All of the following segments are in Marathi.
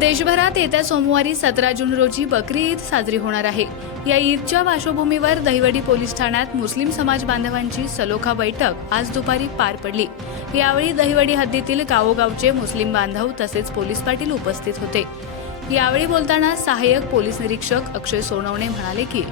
देशभरात येत्या सोमवारी सतरा जून रोजी बकरी ईद साजरी होणार आहे. या ईदच्या पार्श्वभूमीवर दहिवडी पोलीस ठाण्यात मुस्लिम समाज बांधवांची सलोखा बैठक आज दुपारी पार पडली. यावेळी दहिवडी हद्दीतील गावोगावचे मुस्लिम बांधव तसेच पोलीस पाटील उपस्थित होते. यावेळी बोलताना सहाय्यक पोलीस निरीक्षक अक्षय सोनवणे म्हणाले की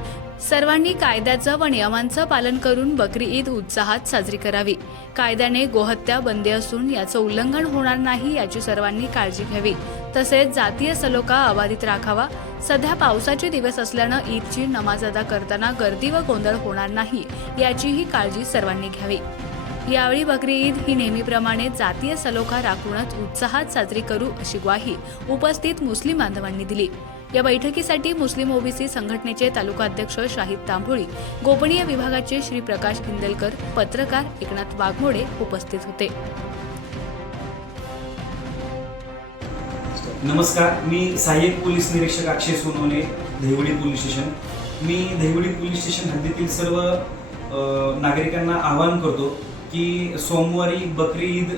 सर्वांनी कायद्याचं व नियमांचं पालन करून बकरी ईद उत्साहात साजरी करावी. कायद्याने गोहत्या बंदी असून याचं उल्लंघन होणार नाही याची सर्वांनी काळजी घ्यावी. तसेच जातीय सलोखा अबाधित राखावा. सध्या पावसाचे दिवस असल्यानं ईदची नमाज अदा करताना गर्दी व गोंधळ होणार नाही याचीही काळजी सर्वांनी घ्यावी. यावेळी बकरी ईद ही नेहमीप्रमाणे जातीय सलोखा राखूनच उत्साहात साजरी करू अशी ग्वाही उपस्थित मुस्लिम बांधवांनी दिली. या बैठकीसाठी मुस्लिम ओबीसी संघटनेचे तालुकाध्यक्ष शाहिद तांबोळी गोपनीय विभागाचे श्री प्रकाश इंदलकर पत्रकार एकनाथ वाघमोडे उपस्थित होते. नमस्कार मी सहाय्यक पोलीस निरीक्षक अक्षय सोनवणे दहिवडी पोलीस स्टेशन. मी दहिवडी पोलीस स्टेशन हद्दीतील सर्व नागरिकांना आवाहन करतो की सोमवारी बकरी ईद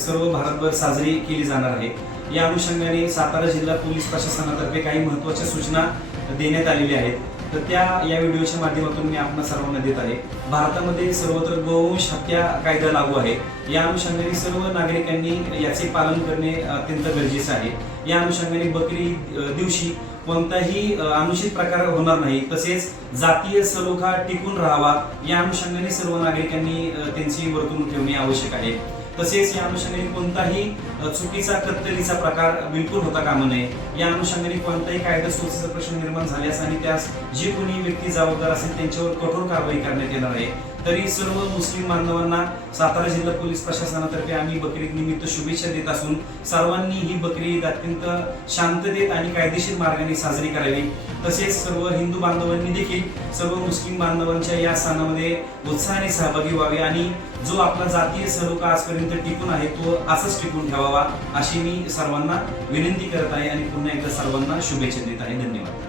सर्व भारतभर साजरी केली जाणार आहे. या अनुषंगाने सातारा जिल्हा पोलीस प्रशासनातर्फे काही महत्त्वाच्या सूचना देण्यात आलेल्या आहेत. तर त्या या व्हिडिओच्या माध्यमातून मी आपल्या सर्वांना देत आहे. भारतामध्ये सर्वत्र गोवंश हत्या कायदा लागू आहे. या अनुषंगाने सर्व नागरिकांनी याचे पालन करणे अत्यंत गरजेचं आहे. या अनुषंगाने बकरी दिवशी कोणताही अनुषित अनुचित प्रकार होणार नाही. तसेच जातीय सलोखा टिकून राहावा. या अनुषंगाने सर्व नागरिकांनी त्यांची वर्तणूक ठेवणे आवश्यक आहे. तसेच या अनुषंगाने कोणताही चुकीचा कत्तलीचा प्रकार बिलकुल होता कामा नये. या अनुषंगाने कोणताही कायदा सुव्यवस्थेचा प्रश्न निर्माण झाल्यास आणि त्यास जी कोणी व्यक्ती जबाबदार असेल त्यांच्यावर कठोर कारवाई करण्यात येणार आहे. तरी सर्व मुस्लिम बांधवांना सातारा जिल्हा पोलीस प्रशासनातर्फे आम्ही बकरी निमित्त शुभेच्छा देत असून सर्वांनी ही बकरी ईद अत्यंत शांततेत आणि कायदेशीर मार्गाने साजरी करावी. तसेच सर्व हिंदू बांधवांनी देखील सर्व मुस्लिम बांधवांच्या या सणामध्ये उत्साहाने सहभागी व्हावे आणि जो आपला जातीय सलोखा आजपर्यंत टिकून आहे तो असंच टिकून ठेवावा अशी मी सर्वांना विनंती करत आहे आणि पुन्हा एकदा सर्वांना शुभेच्छा देत आहे. धन्यवाद.